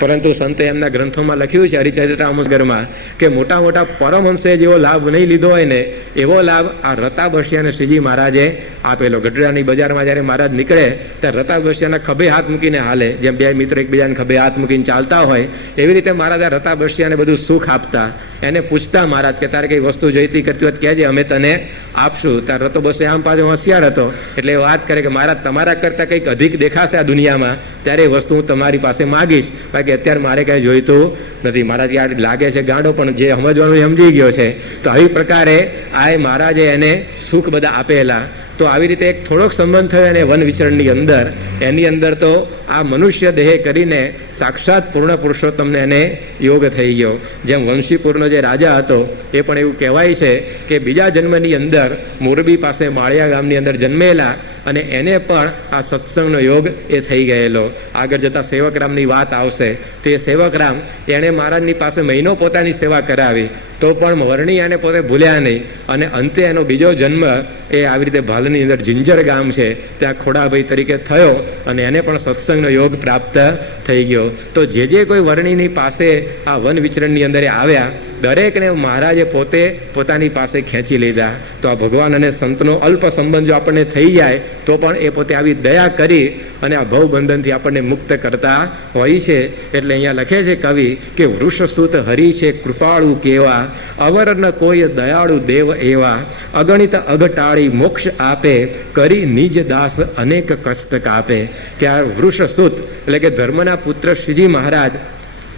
પરંતુ સંતે એમના ગ્રંથોમાં લખ્યું છે હરિચરિત્રામૃતગરમાં કે મોટા મોટા પરમહંસે જેવો લાભ નહીં લીધો હોય ને, એવો લાભ આ રતાબસિયા અને શ્રીજી મહારાજે આપેલો ગઢડાની બજારમાં જ્યારે મહારાજ નીકળે, ત્યારે રતા બસિયાના ખભે હાથ મૂકીને હાલે. જેમ બે મિત્ર એકબીજાને ખભે હાથ મૂકીને ચાલતા હોય, એવી રીતે મહારાજ આ રતાબસિયાને બધું સુખ આપતા. એને પૂછતા મહારાજ કે, તારે કઈ વસ્તુ જોઈતી કરતી હોય તો કહેજે, અમે તને આપશું. ત્યારે રતો બસે આમ પાછો હોશિયાર હતો. એટલે એ વાત કરે કે, મહારાજ, તમારા કરતા કંઈક અધિક દેખાશે આ દુનિયામાં. ત્યારે એ વસ્તુ હું તમારી પાસે માગીશ. બાકી અત્યારે મારે કાંઈ જોઈતું નથી. મહારાજ આ લાગે છે ગાંડો, પણ જે સમજવાનું સમજી ગયો છે. તો આવી પ્રકારે આ મહારાજે એને સુખ બધા આપેલા. તો આવી રીતે એક થોડોક સંબંધ થયો એને વન વિચરણની અંદર. એની અંદર તો આ મનુષ્ય દેહ કરીને સાક્ષાત પૂર્ણ પુરુષોત્તમને એને યોગ થઈ ગયો. જેમ વંશીપુરનો જે રાજા હતો, એ પણ એવું કહેવાય છે કે બીજા જન્મની અંદર મોરબી પાસે માળિયા ગામની અંદર જન્મેલા અને એને પણ આ સત્સંગનો યોગ એ થઈ ગયેલો. આગળ જતા સેવકરામની વાત આવશે. તો એ સેવકરામ એણે મહારાજની પાસે મહિનો પોતાની સેવા કરાવી. તો પણ વર્ણી એને પોતે ભૂલ્યા નહીં. અને અંતે એનો બીજો જન્મ એ આવી રીતે ભાલની અંદર જિંજર ગામ છે, ત્યાં ખોડાભાઈ તરીકે થયો અને એને પણ સત્સંગનો યોગ પ્રાપ્ત થઈ ગયો. તો જે જે કોઈ વર્ણીની પાસે આ વન વિચરણની અંદર આવ્યા, દરેકને મહારાજે પોતે પોતાની પાસે ખેંચી લીધા. તો આ ભગવાન અને સંતનો અલ્પ સંબંધ જો આપણને થઈ જાય, તો પણ એ પોતે આવી દયા કરી અને આ ભવબંધનથી આપણને મુક્ત કરતા હોય છે. એટલે અહીંયા લખે છે કવિ કે વૃષસુત હરિ છે કૃપાળુ કેવા અવર કોઈ દયાળુ દેવ એવા, અગણિત અગટાળી મોક્ષ આપે, કરી નિજ દાસ અનેક કષ્ટ કાપે. કે આ વૃષસુત એટલે કે ધર્મના પુત્ર શ્રીજી મહારાજ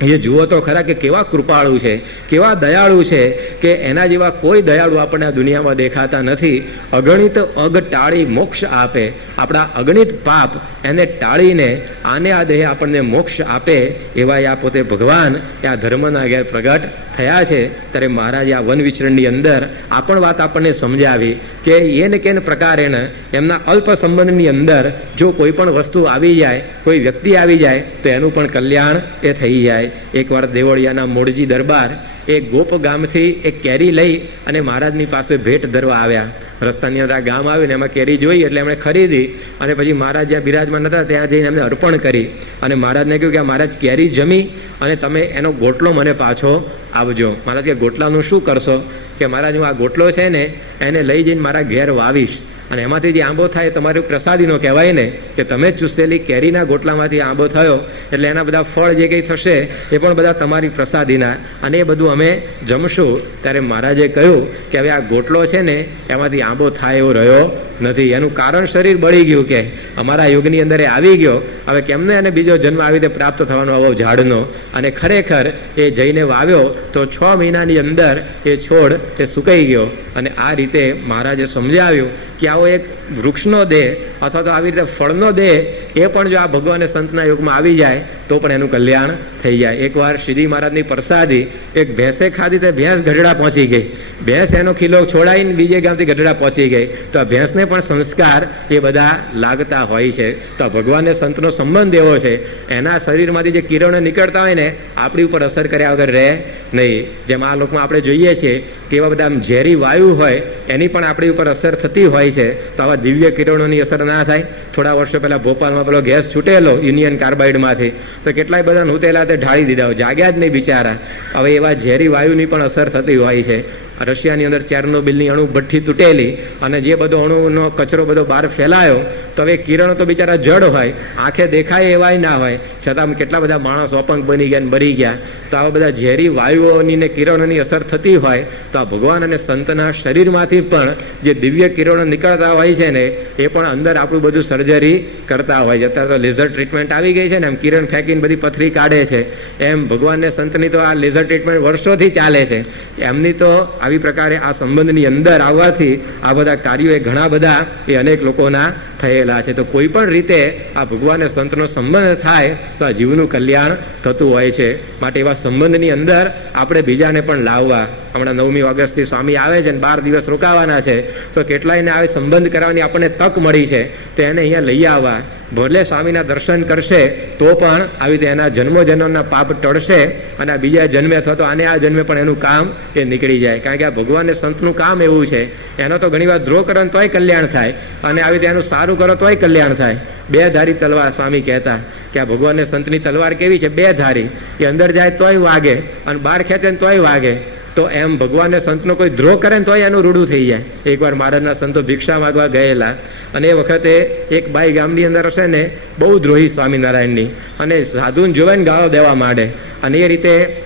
એ જુઓ તો ખરા કે કેવા કૃપાળુ છે, કેવા દયાળુ છે કે એના જેવા કોઈ દયાળુ આપણને આ દુનિયામાં દેખાતા નથી. અગણિત અગ ટાળી મોક્ષ આપે. આપણા અગણિત પાપ એને ટાળીને આને આ દેહ આપણને મોક્ષ આપે એવા આ પોતે ભગવાન એ આ ધર્મના ઘેર પ્રગટ થયા છે. ત્યારે મહારાજે આ વન વિચરણની અંદર આ પણ વાત આપણને સમજાવી કે એને કેન પ્રકારેણ એમના અલ્પ સંબંધની અંદર જો કોઈ પણ વસ્તુ આવી જાય, કોઈ વ્યક્તિ આવી જાય, તો એનું પણ કલ્યાણ એ થઈ જાય. એકવાર દેવળિયાના મોડજી દરબાર એ ગોપ ગામથી એક કેરી લઈ અને મહારાજની પાસે ભેટ ધરવા આવ્યા. રસ્તાની અંદર આ ગામ આવ્યું ને એમાં કેરી જોઈ એટલે એમણે ખરીદી અને પછી મહારાજ જ્યાં બિરાજમાન હતા ત્યાં જઈને એમને અર્પણ કરી. અને મહારાજને કહ્યું કે આ મહારાજ કેરી જમી અને તમે એનો ગોટલો મને પાછો આવજો મહારાજ કે ગોટલાનું શું કરશો? કે મહારાજ હું આ ગોટલો છે ને એને લઈ જઈને મારા ઘેર વાવીશ. અને એમાંથી જે આંબો થાય તમારું પ્રસાદીનો કહેવાય ને, કે તમે ચૂસેલી કેરીના ગોટલામાંથી આંબો થયો, એટલે એના બધા ફળ જે કંઈ થશે, એ પણ બધા તમારી પ્રસાદીના. અને એ બધું અમે જમશું. ત્યારે મહારાજે કહ્યું કે હવે આ ગોટલો છે ને, એમાંથી આંબો થાય એવો રહ્યો નથી. એનું કારણ શરીર બળી ગયું કે અમારા યુગની અંદર એ આવી ગયો. હવે કેમને અને બીજો જન્મ આવી રીતે પ્રાપ્ત થવાનો આવો ઝાડનો? અને ખરેખર એ જઈને વાવ્યો તો છ મહિનાની અંદર એ છોડ એ સુકાઈ ગયો. અને આ રીતે મહારાજે સમજાવ્યું કે આવો એક વૃક્ષનો દેહ અથવા તો આવી રીતે ફળનો દેહ, એ પણ જો આ ભગવાન સંતના યુગમાં આવી જાય, તો પણ એનું કલ્યાણ થઈ જાય. એકવાર શ્રીજી મહારાજની પ્રસાદી, એક ભેંસે ખાધી તે ભેંસ ગઢડા પહોંચી ગઈ. ભેંસ એનો ખીલો છોડાઈને બીજે ગામથી ગઢડા પહોંચી ગઈ. તો આ ભેંસને પણ સંસ્કાર એ બધા લાગતા હોય છે. તો આ ભગવાનને સંતનો સંબંધ એવો છે. એના શરીરમાંથી જે કિરણો નીકળતા હોય ને, આપણી ઉપર અસર કર્યા વગર રહે નહીં. જેમ આ લોકમાં આપણે જોઈએ છીએ કે એવા બધા ઝેરી વાયુ હોય, એની પણ આપણી ઉપર અસર થતી હોય છે. તો આવા દિવ્ય કિરણોની અસર ના થાય. થોડા વર્ષો પહેલા ભોપાલમાં પેલો ગેસ છૂટેલો યુનિયન કાર્બાઇડમાંથી. તો કેટલાય બધા નૂતેલા તે ઢાળી દીધા જાગ્યા જ નહીં બિચારા. હવે એવા ઝેરી વાયુની પણ અસર થતી હોય છે. રશિયાની અંદર ચેરનોબિલની અણુ ભઠ્ઠી તૂટેલી અને જે બધો અણુનો કચરો બધો બહાર ફેલાયો, તો હવે કિરણો તો બિચારા જડ હોય, આંખે દેખાય એવાય ના હોય. છતાં કેટલા બધા માણસ અપંગ બની ગયા ને બરી ગયા. તો આવા બધા ઝેરી વાયુઓની ને કિરણોની અસર થતી હોય, તો આ ભગવાન અને સંતના શરીરમાંથી પણ જે દિવ્ય કિરણો નીકળતા હોય છે ને, એ પણ અંદર આપણું બધું સર્જરી કરતા હોય છે. અત્યારે તો લેઝર ટ્રીટમેન્ટ આવી ગઈ છે ને, એમ કિરણ ફેંકીને બધી પથરી કાઢે છે. એમ ભગવાનને સંતની તો આ લેઝર ટ્રીટમેન્ટ વર્ષોથી ચાલે છે. એમની તો આવી પ્રકારે આ સંબંધની અંદર આવવાથી આ બધા કાર્યો એ ઘણા બધા એ અનેક લોકોના થયેલા છે. તો કોઈ પણ રીતે આ ભગવાન સંતનો સંબંધ થાય, તો આ જીવનું કલ્યાણ થતું હોય છે. માટે એવા સંબંધની અંદર આપણે બીજાને પણ લાવવા. હમણાં નવમી ઓગસ્ટથી સ્વામી આવે છે ને બાર દિવસ રોકાવાના છે. તો કેટલાયને આવે સંબંધ કરવાની આપણને તક મળી છે. તો એને અહીંયા લઈ આવવા. ભલે સ્વામીના દર્શન કરશે, તો પણ આવી રીતે એના જન્મો જન્મના પાપ ટળશે અને બીજા જન્મે થતો અને આ જન્મે પણ એનું કામ એ નીકળી જાય. કારણ કે આ ભગવાન સંતનું કામ એવું છે. એનો તો ઘણીવાર દ્રોહ કરન તોય કલ્યાણ થાય. અને આવી રીતે એનું સારું સારું કરો તોય કલ્યાણ થાય. બે ધારી તલવાર સ્વામી કહેતા કે આ ભગવાનને સંતની તલવાર કેવી છે? બે ધારી. એ અંદર જાય તોય વાગે અને બહાર ખેંચે તોય વાગે. તો એમ ભગવાનને સંતનો કોઈ દ્રોહ કરે ને તોય એનું રૂડું થઈ જાય. એકવાર મહારાજના સંતો ભિક્ષા માગવા ગયેલા અને એ વખતે એક બાઈ ગામની અંદર હશે ને, બહુ દ્રોહી સ્વામિનારાયણની. અને સાધુને જોવે ને ગાળો દેવા માંડે. અને એ રીતે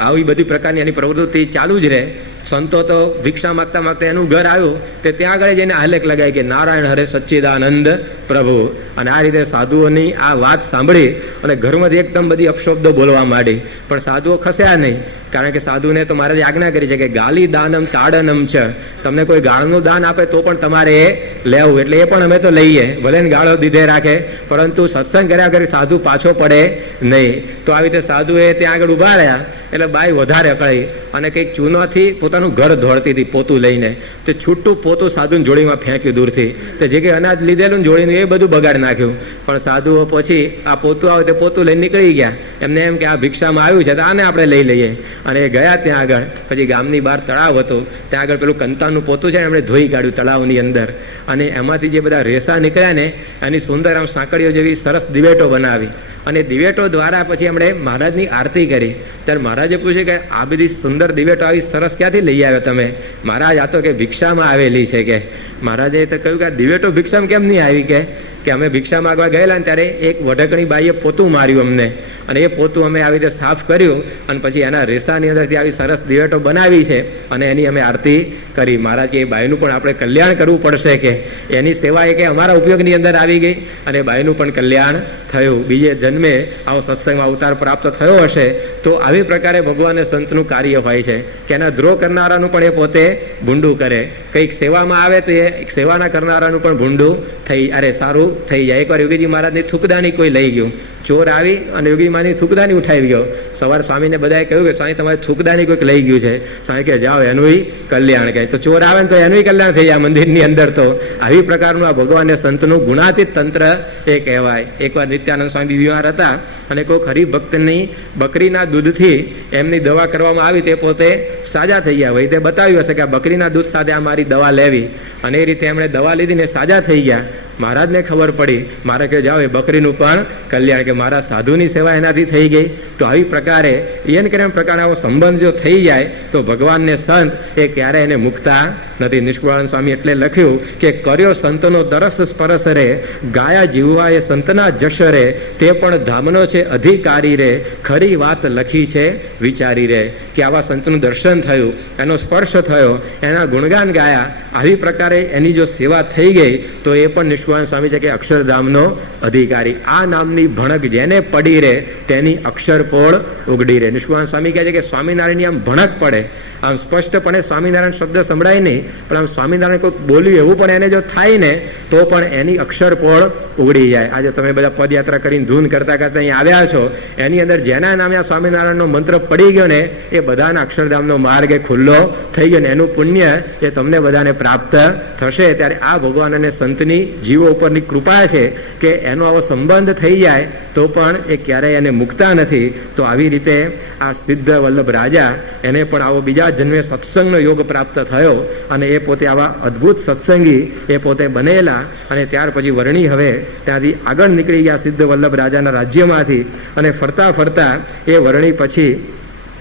આવી બધી પ્રકારની એની પ્રવૃત્તિ ચાલુ જ રહે. સંતો તો ભિક્ષા માગતા માગતા એનું ઘર આવ્યું તે ત્યાં આગળ જઈને આલેખ લગાય કે નારાયણ હરે સચ્ચિદાનંદ. પ્રભુ. અને આ રીતે સાધુઓની આ વાત સાંભળી અને ઘરમાંથી એકદમ બધી અપશબ્દો બોલવા માંડી. પણ સાધુઓ ખસ્યા નહીં, કારણ કે સાધુને તો મારે આજ્ઞા કરી છે કે ગાલી દાનમ તાડનમ છે. તમને કોઈ ગાળનું દાન આપે તો પણ તમારે એ લેવું. એટલે એ પણ અમે તો લઈએ, ભલે ને ગાળો દીધે રાખે, પરંતુ સત્સંગ કર્યા કરી સાધુ પાછો પડે નહીં. તો આવી રીતે સાધુએ ત્યાં આગળ ઊભા રહ્યા, એટલે બાઈ વધારે અકળાઈ અને કંઈક ચૂનાથી પોતાનું ઘર ધોળતી હતી પોતું લઈને. તે છૂટું પોતું સાધુને જોડીમાં ફેંક્યું દૂરથી. તે જે કંઈ અનાજ લીધેલું જોડીને એ બધું બગાડ નાખ્યું. પણ સાધુઓ પછી આ પોતું આવે તે પોતું લઈને નીકળી ગયા. એમને એમ કે આ ભિક્ષામાં આવ્યું છે તો આને આપણે લઈ લઈએ. અને એ ગયા ત્યાં આગળ. પછી ગામની બહાર તળાવ હતું. ત્યાં આગળ પેલું કંતાનું પોતું છે એમણે ધોઈ કાઢ્યું તળાવની અંદર. અને એમાંથી જે બધા રેસા નીકળ્યા ને, એની સુંદર આમ સાંકળીઓ જેવી સરસ દિવેટો બનાવી. અને દિવેટો દ્વારા પછી એમણે મહારાજની આરતી કરી. ત્યારે મહારાજે પૂછ્યું કે આ બધી સુંદર દિવેટો આવી સરસ ક્યાંથી લઈ આવ્યો તમે? મહારાજ આ તો કે ભિક્ષામાં આવેલી છે કે. મહારાજે તો કહ્યું કે આ દિવેટો ભિક્ષામાં કેમ નહીં આવી કે? કે અમે ભિક્ષા માગવા ગયેલા ત્યારે એક વઢકણી બાઈએ પોતું માર્યું અમને. અને એ પોતું અમે આવી રીતે સાફ કર્યું અને પછી એના રેસાની અંદરથી આવી સરસ દિવેટો બનાવી છે અને એની અમે આરતી કરી. મહારાજ કે એ બાઈનું પણ આપણે કલ્યાણ કરવું પડશે કે એની સેવા એ કે અમારા ઉપયોગની અંદર આવી ગઈ અને બાઈનું પણ કલ્યાણ થયું. બીજે જન્મે આવો સત્સંગમાં અવતાર પ્રાપ્ત થયો હશે તો આવી પ્રકારે ભગવાન સંતનું કાર્ય હોય છે કે એના દ્રોહ કરનારાનું પણ એ પોતે ભૂંડું કરે. કંઈક સેવામાં આવે તો એ સેવાના કરનારાનું પણ ભૂંડું થઈ, અરે સારું થઈ જાય. એકવાર યોગીજી મહારાજની થૂકદાની કોઈ લઈ ગયું. ચોર આવી અને યોગીજી માની થૂકદાની ઉઠાવી ગયો. સવાર સ્વામીને બધાએ કહ્યું કે, સ્વામી, તમારે થૂકદાની કોઈક લઈ ગયું છે. સ્વામી કે જાઓ એનું કલ્યાણ કહે. તો ચોર આવે ને તો એનું કલ્યાણ થઈ જાય મંદિરની અંદર તો. આવી પ્રકારનું આ ભગવાન સંતનું ગુણાતીત તંત્ર એ કહેવાય. એકવાર નિત્યાનંદ સ્વામી બીમાર હતા અને કોઈક હરિભક્તની બકરીના દૂધથી એમની દવા કરવામાં આવી, તે પોતે સાજા થઈ ગયા. હોય તે બતાવ્યું હશે કે આ બકરીના દૂધ સાથે આ મારી દવા લેવી. અને એ રીતે એમણે દવા લીધી ને સાજા થઈ ગયા. મહારાજને ખબર પડી, મારે કે જાઓ એ બકરીનું પણ કલ્યાણ કે મારા સાધુની સેવા એનાથી થઈ ગઈ. તો આવી પ્રકારે એને કરીને પ્રકારે આવો સંબંધ જો થઈ જાય, તો ભગવાનને સંત એ ક્યારે એને મુકતા નથી. નિષ્કુળાનંદ સ્વામી એટલે લખ્યું કે, કર્યો સંતનો દરસ સ્પરસ રે ગાયા જીવવા એ સંતના જશ રે તે પણ ધામનો છે, અધિકારી રે, ખરી વાત લખી છે, વિચારી રે. કે આવા સંતનું દર્શન થયું, એનો સ્પર્શ થયો, એના ગુણગાન ગાયા, આવી પ્રકારે એની જો સેવા થઈ ગઈ, તો એ પણ નિષ્કુળાન સ્વામી છે કે, અક્ષરધામનો અધિકારી. આ નામની ભણક જેને પડી રહે તેની અક્ષરપોળ ઉગડી રહે નિષ્કુળાન સ્વામી કહે છે કે, સ્વામિનારાયણની આમ ભણક પડે. આમ સ્પષ્ટપણે સ્વામિનારાયણ શબ્દ સંભળાય નહીં, પણ આમ સ્વામિનારાયણ કોઈક બોલ્યું એવું પણ એને જો થાય ને, તો પણ એની અક્ષરપોળ ઉગડી જાય. આજે તમે બધા પદયાત્રા કરીને ધૂન કરતા કરતા અહીં આવ્યા છો. એની અંદર જેના નામે આ સ્વામિનારાયણનો મંત્ર પડી ગયો ને, એ બધાના અક્ષરધામનો માર્ગ એ ખુલ્લો થઈ ગયો ને, એનું પુણ્ય એ તમને બધાને પ્રાપ્ત થશે. ત્યારે આ ભગવાન અને સંતની જીવો ઉપરની કૃપા છે કે એનો આવો સંબંધ થઈ જાય, તો પણ એ ક્યારેય એને મૂકતા નથી. તો આવી રીતે આ સિદ્ધ વલ્લભ રાજા એને પણ આવો બીજા જન્મે સત્સંગનો યોગ પ્રાપ્ત થયો અને એ પોતે આવા અદ્ભુત સત્સંગી એ પોતે બનેલા અને ત્યાર પછી વર્ણી હવે ત્યાંથી આગળ નીકળી ગયા સિદ્ધ વલ્લભ રાજાના રાજ્યમાંથી અને ફરતા ફરતા એ વર્ણી પછી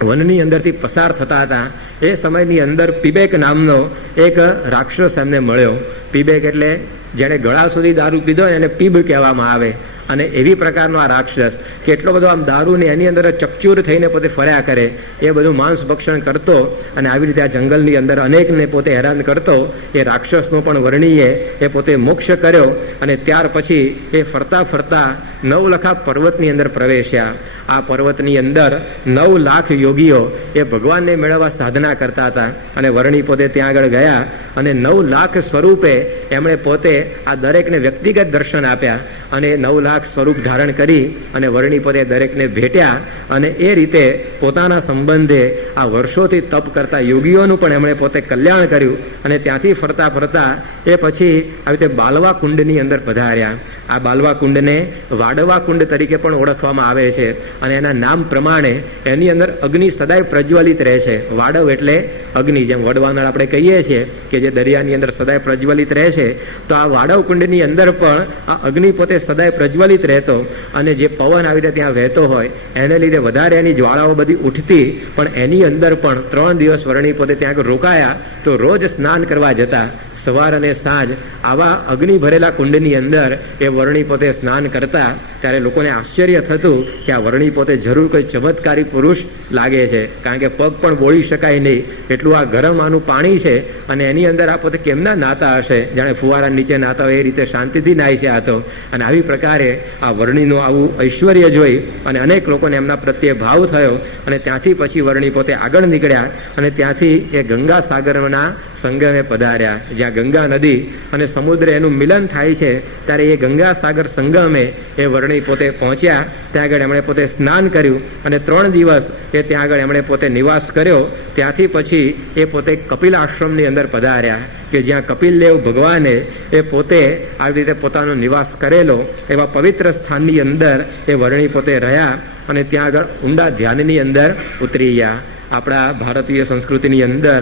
વનની અંદરથી પસાર થતા હતા. એ સમયની અંદર પીબેક નામનો એક રાક્ષસ એમને મળ્યો. પીબેક એટલે જેણે ગળા સુધી દારૂ પીધો એને પીબ કહેવામાં આવે. અને એવી પ્રકારનો આ રાક્ષસ કે એટલો બધો આમ દારૂ એની અંદર ચકચૂર થઈને પોતે ફર્યા કરે, એ બધું માંસ ભક્ષણ કરતો અને આવી રીતે આ જંગલની અંદર અનેકને પોતે હેરાન કરતો, એ રાક્ષસનો પણ વર્ણીએ, એ પોતે મોક્ષ કર્યો અને ત્યાર પછી એ ફરતા ફરતા નવલખા પર્વતની અંદર પ્રવેશ્યા. આ પર્વતની અંદર નવ લાખ યોગીઓ એ ભગવાનને મેળવવા સાધના કરતા હતા અને વર્ણી પોતે ત્યાં આગળ ગયા અને નવ લાખ સ્વરૂપે એમણે પોતે આ દરેકને વ્યક્તિગત દર્શન આપ્યા અને નવ લાખ સ્વરૂપ ધારણ કરી અને વર્ણી પોતે દરેકને ભેટ્યા અને એ રીતે પોતાના સંબંધે આ વર્ષોથી તપ કરતા યોગીઓનું પણ એમણે પોતે કલ્યાણ કર્યું અને ત્યાંથી ફરતા ફરતા એ પછી આવી રીતે બાલવા કુંડની અંદર પધાર્યા. આ બાલવા કુંડને વાડવા કુંડ તરીકે પણ ઓળખવામાં આવે છે અને એના નામ પ્રમાણે એની અંદર અગ્નિ સદાય પ્રજ્વલિત રહે છે. વાડવ એટલે અગ્નિ, જેમ વડવાનળ આપણે કહીએ છીએ કે જે દરિયાની અંદર સદાય પ્રજ્વલિત રહે છે, તો આ વાડવ કુંડની અંદર પણ આ અગ્નિ પોતે સદાય પ્રજ્વલિત રહેતો અને જે પવન આવી રીતે ત્યાં વહેતો હોય, એને લીધે વધારે એની જ્વાળાઓ બધી ઉઠતી, પણ એની અંદર પણ ત્રણ દિવસ વર્ણી પોતે ત્યાં રોકાયા, તો રોજ સ્નાન કરવા જતા, સવાર અને સાંજ આવા અગ્નિ ભરેલા કુંડની અંદર એ વર્ણી પોતે સ્નાન કરતા ત્યારે લોકોને આશ્ચર્ય થતું કે આ વર્ણી પોતે જરૂર કોઈ ચમત્કારી પુરુષ લાગે છે. કારણ કે પગ પણ બોળી શકાય નહીં. એટલું આ ગરમ આનું પાણી છે અને એની અંદર આ પોતે કેમના નાતા હશે? જાણે ફુવારા નીચે નાતા હોય એ રીતે શાંતિથી નાય છે આ તો. અને આવી પ્રકારે આ વર્ણીનું આવું ઐશ્વર્ય જોઈ અને અનેક લોકોને એમના પ્રત્યે ભાવ થયો અને ત્યાંથી પછી વર્ણી પોતે આગળ નીકળ્યા અને ત્યાંથી એ ગંગા સાગરના સંગમે પધાર્યા. જ્યાં ગંગા નદી અને સમુદ્ર એનું મિલન થાય છે, ત્યારે એ ગંગા સાગર સંગમે એ વર્ણી પોતે પહોંચ્યા, ત્યાં આગળ એમણે પોતે સ્નાન કર્યું અને ત્રણ દિવસ એ ત્યાં આગળ એમણે પોતે નિવાસ કર્યો. ત્યાંથી પછી એ પોતે કપિલ આશ્રમની અંદર પધાર્યા કે જ્યાં કપિલદેવ ભગવાને એ પોતે આવી રીતે પોતાનો નિવાસ કરેલો. એવા પવિત્ર સ્થાનની અંદર એ વર્ણી પોતે રહ્યા અને ત્યાં આગળ ઊંડા ધ્યાનની અંદર ઉતરી ગયા. આપણા ભારતીય સંસ્કૃતિની અંદર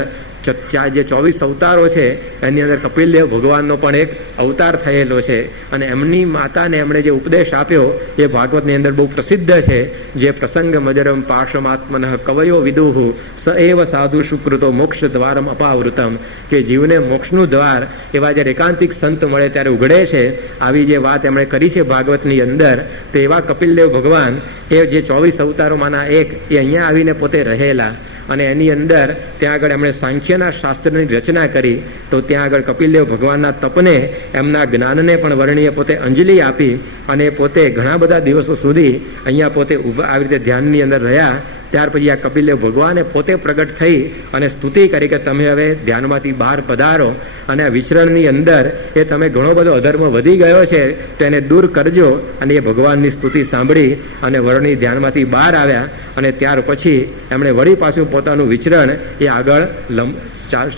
જે ચોવીસ અવતારો છે, એની અંદર કપિલદેવ ભગવાનનો પણ એક અવતાર થયેલો છે. અને એમની માતાને એમણે જે ઉપદેશ આપ્યો, એ ભાગવતની અંદર બહુ પ્રસિદ્ધ છે. જે પ્રસંગ મજરમ પાર્શ્વમાત્મન કવયો વિદુહુ સ એવ સાધુ સુકૃતો મોક્ષ દ્વારમ અપાવૃતમ. કે જીવને મોક્ષનું દ્વાર એવા જે એકાંતિક સંત મળે ત્યારે ઉઘડે છે. આવી જે વાત એમણે કરી છે ભાગવતની અંદર તો એવા કપિલદેવ ભગવાન એ જે ચોવીસ અવતારોમાંના એક, એ અહીંયા આવીને પોતે રહેલા. અને એની અંદર ત્યાં આગળ એમણે સાંખ્યના શાસ્ત્રની રચના કરી, તો ત્યાં આગળ કપિલદેવ ભગવાનના તપને, એમના જ્ઞાનને પણ વર્ણીએ પોતે અંજલિ આપી અને પોતે ઘણા બધા દિવસો સુધી અહીંયા પોતે આવી રીતે ધ્યાનની અંદર રહ્યા ત્યાર પછી આ કપિલે ભગવાને પોતે પ્રગટ થઈ અને સ્તુતિ કરી કે તમે હવે ધ્યાનમાંથી બહાર પધારો અને આ વિચરણની અંદર એ તમે ઘણો બધો અધર્મ વધી ગયો છે તેને દૂર કરજો અને એ ભગવાનની સ્તુતિ સાંભળી અને વરણી ધ્યાનમાંથી બહાર આવ્યા અને ત્યાર પછી એમણે વળી પાછું પોતાનું વિચરણ એ આગળ લંબ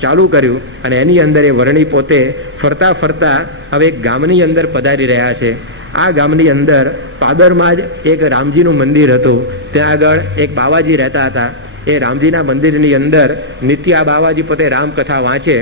ચાલુ કર્યું અને એની અંદર એ વરણી પોતે ફરતા ફરતા હવે ગામની અંદર પધારી રહ્યા છે. આ ગામની અંદર પાદરમાં જ એક રામજીનું મંદિર હતું. ત્યાં આગળ એક બાવાજી રહેતા હતા. એ રામજીના મંદિરની અંદર નિત્ય બાવાજી પોતે રામકથા વાંચે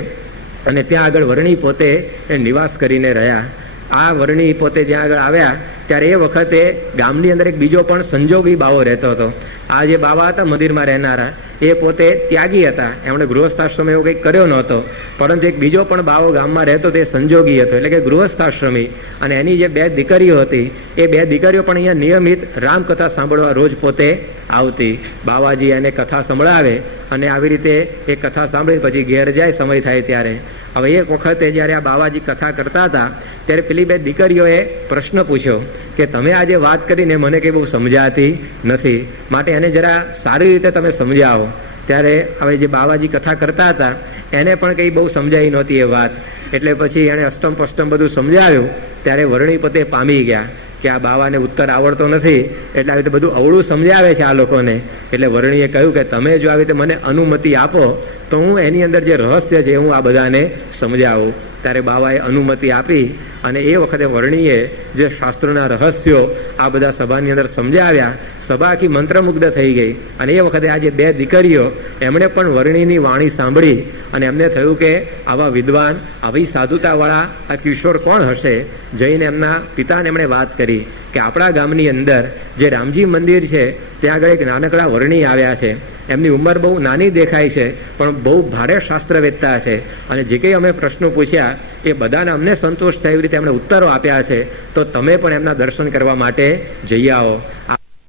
અને ત્યાં આગળ વર્ણી પોતે નિવાસ કરીને રહ્યા. આ વર્ણી પોતે જ્યાં આગળ આવ્યા ત્યારે એ વખતે ગામની અંદર એક બીજો પણ સંજોગી બાવો રહેતો હતો. આ જે બાવા હતા મંદિરમાં રહેનારા, એ પોતે ત્યાગી હતા. એમણે ગૃહસ્થાશ્રમ એવો કંઈક કર્યો નહોતો. પરંતુ એક બીજો પણ બાવો ગામમાં રહેતો તે સંજોગી હતો. એટલે કે ગૃહસ્થાશ્રમી. અને એની જે બે દીકરીઓ હતી, એ બે દીકરીઓ પણ અહીંયા નિયમિત રામકથા સાંભળવા રોજ પોતે આવતી બાવાજી એને કથા સંભળાવે અને આવી રીતે એ કથા સાંભળી પછી ઘેર જાય, સમય થાય ત્યારે. હવે એક વખતે જ્યારે આ બાવાજી કથા કરતા હતા, ત્યારે પેલી બે દીકરીઓએ પ્રશ્ન પૂછ્યો કે, તમે આજે વાત કરીને મને કંઈ બહુ સમજાતી નથી. માટે એને જરા સારી રીતે તમે સમજાવો. ત્યારે હવે જે બાવાજી કથા કરતા હતા, એને પણ કંઈ બહુ સમજાઈ નહોતી એ વાત. એટલે પછી એણે અષ્ટમ પષ્ટમ બધું સમજાવ્યું. ત્યારે વર્ણિપતે પામી ગયા. કે આ બાવાને ઉત્તર આવડતો નથી, એટલે આવી રીતે બધું અવળું સમજાવે છે આ લોકોને. એટલે વર્ણીએ કહ્યું કે તમે જો આવી રીતે મને અનુમતિ આપો, તો હું એની અંદર જે રહસ્ય છે હું આ બધાને સમજાવું. ત્યારે બાવાએ અનુમતિ આપી અને એ વખતે વર્ણીએ જે શાસ્ત્રોના રહસ્યો આ બધા સભાની અંદર સમજાવ્યા સભા આખી મંત્રમુગ્ધ થઈ ગઈ. અને એ વખતે આ જે બે દીકરીઓ, એમણે પણ વર્ણીની વાણી સાંભળી અને એમને થયું કે આવા વિદ્વાન, આવી સાધુતાવાળા આ કિશોર કોણ હશે? જઈને એમના પિતાને એમણે વાત કરી કે આપણા ગામની અંદર જે રામજી મંદિર છે, ત્યાં આગળ એક નાનકડા વર્ણી આવ્યા છે. એમની ઉંમર બહુ નાની દેખાય છે, પણ બહુ ભારે શાસ્ત્રવેત્તા છે. અને જે કંઈ અમે પ્રશ્નો પૂછ્યા, એ બધાને અમને સંતોષ થાય એવી રીતે એમણે ઉત્તરો આપ્યા છે. તો તમે પણ એમના દર્શન કરવા માટે જઈ આવો.